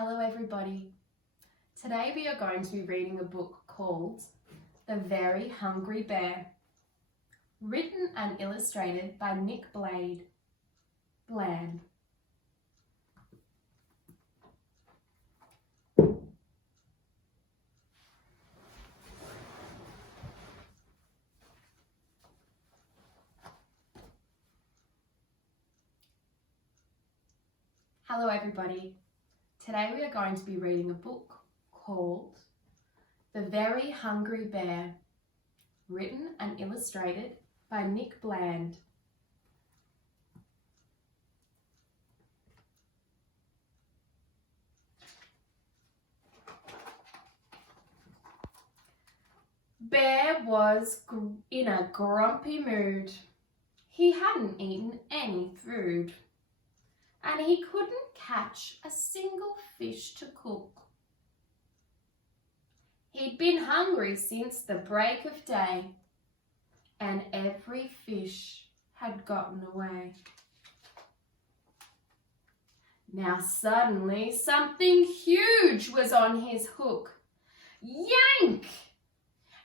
Hello everybody. Today we are going to be reading a book called The Very Hungry Bear, written and illustrated by Nick Bland. Hello everybody. Today we are going to be reading a book called The Very Hungry Bear, written and illustrated by Nick Bland. Bear was in a grumpy mood. He hadn't eaten any food, and he couldn't catch a single fish to cook. He'd been hungry since the break of day, and every fish had gotten away. Now suddenly something huge was on his hook. Yank!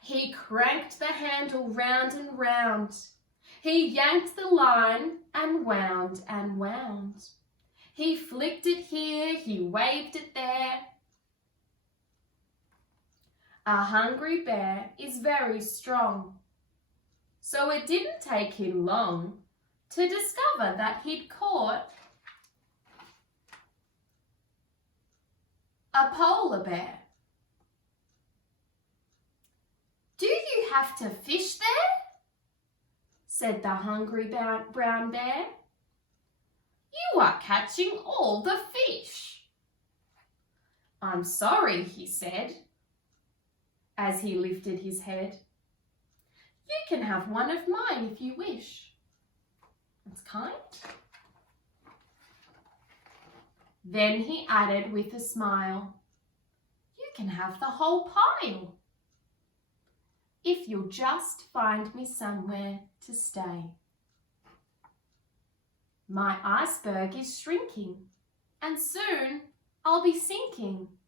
He cranked the handle round and round. He yanked the line and wound and wound. He flicked it here, he waved it there. A hungry bear is very strong, so it didn't take him long to discover that he'd caught a polar bear. "Do you have to fish there?" said the hungry brown bear. "You are catching all the fish." "I'm sorry," he said, as he lifted his head. "You can have one of mine if you wish." That's kind. Then he added with a smile, "You can have the whole pile, if you'll just find me somewhere to stay. My iceberg is shrinking, and soon I'll be sinking,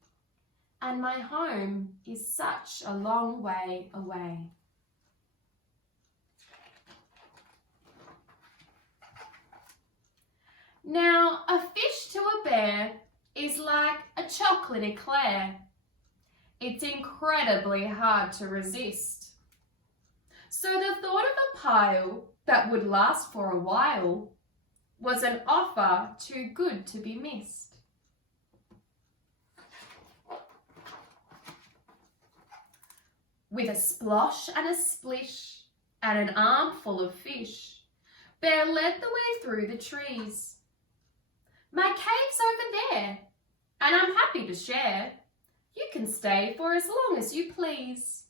and my home is such a long way away." Now, a fish to a bear is like a chocolate eclair. It's incredibly hard to resist. So the thought of a pile that would last for a while was an offer too good to be missed. With a splosh and a splish and an armful of fish, Bear led the way through the trees. "My cave's over there, and I'm happy to share. You can stay for as long as you please."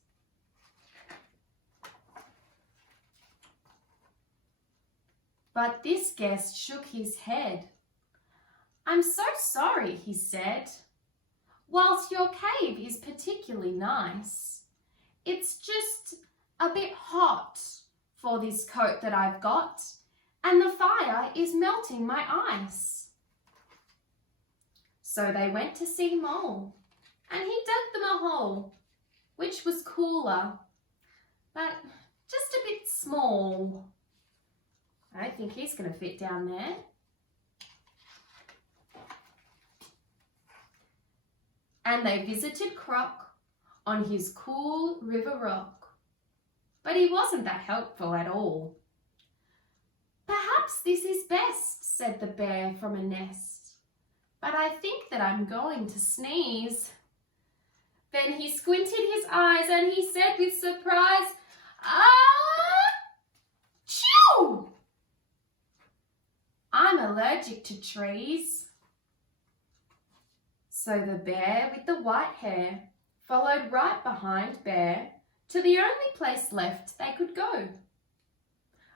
But this guest shook his head. "I'm so sorry," he said. "Whilst your cave is particularly nice, it's just a bit hot for this coat that I've got, and the fire is melting my ice." So they went to see Mole, and he dug them a hole, which was cooler, but just a bit small. I don't think he's going to fit down there. And they visited Croc on his cool river rock, but he wasn't that helpful at all. "Perhaps this is best," said the bear from a nest, "but I think that I'm going to sneeze." Then he squinted his eyes and he said with surprise, "Achoo! I'm allergic to trees." So the bear with the white hair followed right behind Bear to the only place left they could go,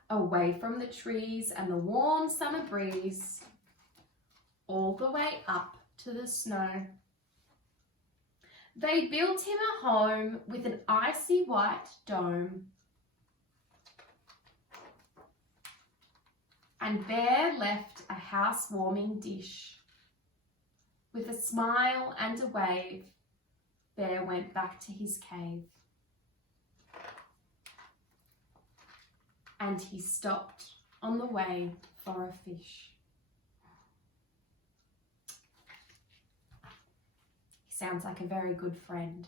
away from the trees and the warm summer breeze, all the way up to the snow. They built him a home with an icy white dome, and Bear left a house-warming dish. With a smile and a wave, Bear went back to his cave. And he stopped on the way for a fish. He sounds like a very good friend.